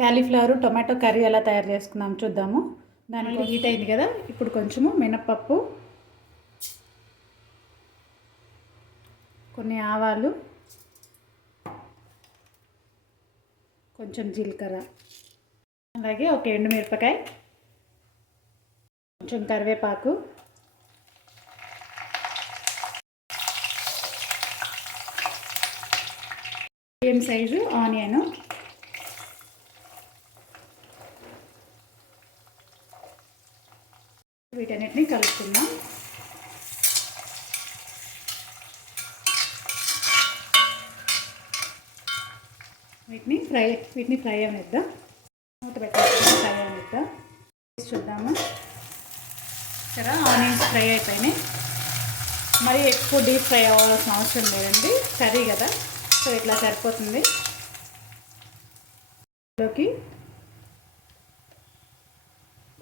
Cauliflower tomato curry ఎలా తయారు చేసుకుందాం చూద్దాము. దానిలో హీట్ అయింది కదా, ఇప్పుడు కొంచెము మినప్పప్పు, కొన్ని ఆవాలు, కొంచెం జీలకర్ర, అలాగే ఒక ఎండుమిరపకాయ, కొంచెం కరివేపాకు, మీడియం సైజు ఆనియన్, వీటన్నిటిని కలుపుకుందాం. వీటిని ఫ్రై అనిద్దాం. మూత పెట్టేసి ఫ్రై అనిద్దాం. చూద్దాము. ఇక్కడ ఆనియన్స్ ఫ్రై అయిపోయినాయి. మరి ఎక్కువ డీప్ ఫ్రై అవ్వాల్సిన అవసరం లేదండి, కర్రీ కదా, సో ఇట్లా సరిపోతుంది. ఇందులోకి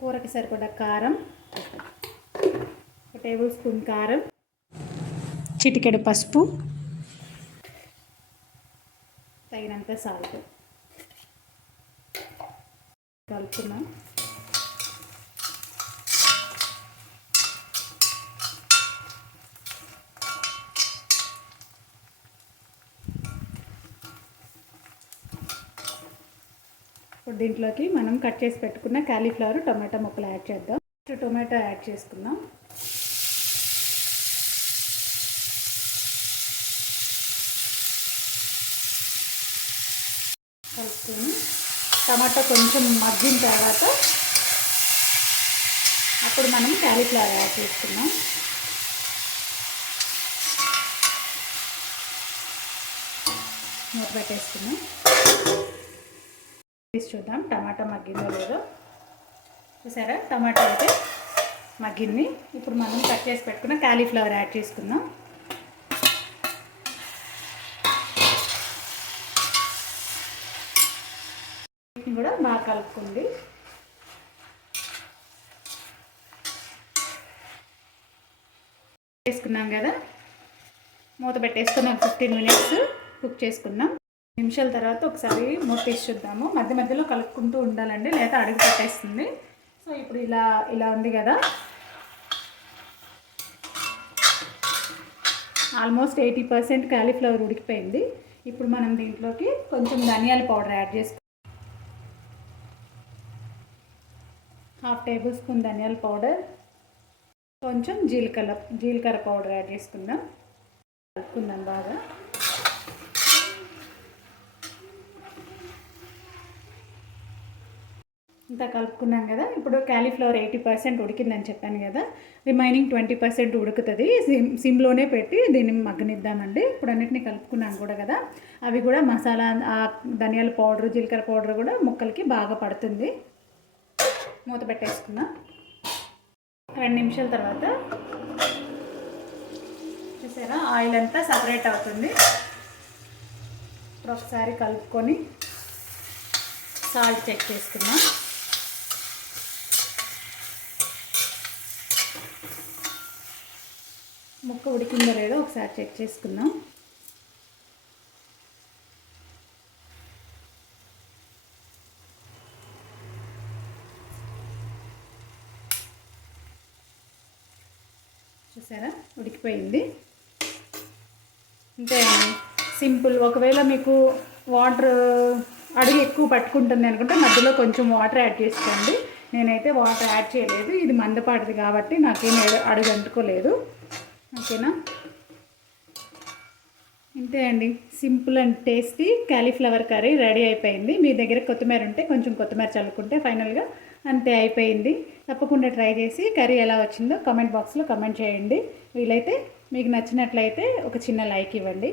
కూరకి సరిపడా కారం, 1 టేబుల్ స్పూన్ కారం, చిటికెడు పసుపు, తగినంత సాల్ట్ కలుపుకున్నాం. ఇప్పుడు దీంట్లోకి మనం కట్ చేసి పెట్టుకున్న క్యాలీఫ్లవర్ టొమాటో ముక్కలు యాడ్ చేద్దాం. టొమాటో యాడ్ చేసుకుందాం. కలుపుకొని టమాటో కొంచెం మగ్గిన తర్వాత అప్పుడు మనం క్యాలీఫ్లవర్ యాడ్ చేసుకున్నాం. మూత పెట్టేసుకున్నాం. చూద్దాం టమాటా మగ్గిందో లేదో. చూసారా, టమాటా అయితే మగ్గింది. ఇప్పుడు మనం కట్ చేసి పెట్టుకున్న క్యాలీఫ్లవర్ యాడ్ చేసుకుందాం. వీటిని కూడా బాగా కలుపుకుంది. చేసుకున్నాం కదా, మూత పెట్టేసుకున్నాం. 15 మినిట్స్ కుక్ చేసుకున్నాం. నిమిషాల తర్వాత ఒకసారి మూత తీసి చూద్దాము. మధ్య మధ్యలో కలుపుకుంటూ ఉండాలండి, లేదా అడుగు పెట్టేస్తుంది. సో ఇప్పుడు ఇలా ఉంది కదా, ఆల్మోస్ట్ 80% క్యాలీఫ్లవర్ ఉడికిపోయింది. ఇప్పుడు మనం దీంట్లోకి కొంచెం ధనియాల పౌడర్ యాడ్ చేసుకుందాం. 1/2 టేబుల్ స్పూన్ ధనియాల పౌడర్, కొంచెం జీలకర్ర పౌడర్ యాడ్ చేసుకుందాం. కలుపుకుందాం బాగా. ఇంత కలుపుకున్నాం కదా. ఇప్పుడు క్యాలీఫ్లవర్ 80% ఉడికిందని చెప్పాను కదా, రిమైనింగ్ 20% ఉడుకుతుంది. సిమ్లోనే పెట్టి దీన్ని మగ్గనిద్దామండి. ఇప్పుడు అన్నిటిని కలుపుకున్నాను కూడా కదా, అవి కూడా మసాలా, ధనియాల పౌడర్, జీలకర్ర పౌడర్ కూడా ముక్కలకి బాగా పడుతుంది. మూత పెట్టేసుకున్నాం. 2 నిమిషాల తర్వాత చూసారా, ఆయిల్ అంతా సపరేట్ అవుతుంది. ఇప్పుడు ఒకసారి కలుపుకొని సాల్ట్ చెక్ చేసుకున్నాం. ముక్క ఉడికిందో లేదో ఒకసారి చెక్ చేసుకుందాం. చూసారా, ఉడికిపోయింది. అంతే అండి, సింపుల్. ఒకవేళ మీకు వాటర్ అడుగు ఎక్కువ పట్టుకుంటుంది అనుకుంటే మధ్యలో కొంచెం వాటర్ యాడ్ చేసుకోండి. నేనైతే వాటర్ యాడ్ చేయలేదు, ఇది మందపాటిది కాబట్టి నాకేం అడుగు అంటుకోలేదు. ఓకేనా, ఇంతే అండి, simple and tasty cauliflower curry ready అయిపోయింది. మీ దగ్గర కొత్తిమీర ఉంటే కొంచెం కొత్తిమీర చల్లుకుంటే ఫైనల్గా అంతే అయిపోయింది. తప్పకుండా ట్రై చేసి కర్రీ ఎలా వచ్చిందో కామెంట్ బాక్స్లో కామెంట్ చేయండి. వీలైతే మీకు నచ్చినట్లయితే ఒక చిన్న లైక్ ఇవ్వండి.